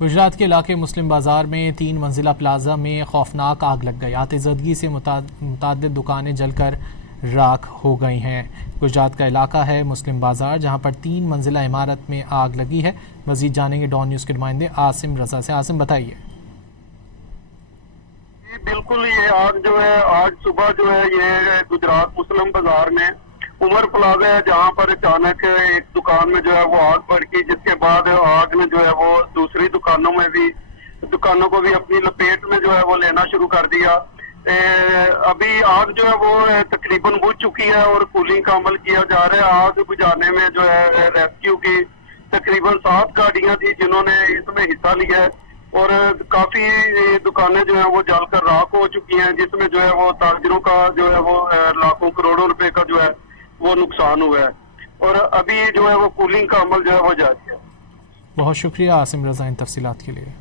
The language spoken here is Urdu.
گجرات کے علاقے مسلم بازار میں 3 منزلہ پلازا میں خوفناک آگ لگ گئی۔ آتش زدگی سے متعدد دکانیں جل کر راکھ ہو گئی ہیں۔ گجرات کا علاقہ ہے مسلم بازار، جہاں پر 3 منزلہ عمارت میں آگ لگی ہے۔ مزید جانیں گے ڈان نیوز کے نمائندے عاصم رضا سے۔ عاصم بتائیے۔ بالکل، یہ آگ جو ہے آج صبح جو ہے یہ گجرات مسلم بازار میں عمر پلازا ہے، جہاں پر اچانک ایک دکان میں جو ہے وہ آگ بڑھ گئی، جس کے بعد آگ نے جو ہے وہ دوسری دکانوں کو بھی اپنی لپیٹ میں جو ہے وہ لینا شروع کر دیا۔ ابھی آگ جو ہے وہ تقریباً بجھ چکی ہے اور کولنگ کا عمل کیا جا رہا ہے۔ آگ بجھانے میں جو ہے ریسکیو کی تقریباً 7 گاڑیاں تھی جنہوں نے اس میں حصہ لیا ہے، اور کافی دکانیں جو ہیں وہ جل کر راکھ ہو چکی ہیں، جس میں جو ہے وہ تاجروں کا جو ہے وہ لاکھوں کروڑوں روپے کا جو ہے وہ نقصان ہوا ہے، اور ابھی جو ہے وہ کولنگ کا عمل جو ہے وہ جاری ہے۔ بہت شکریہ عاصم رضا ان تفصیلات کے لیے۔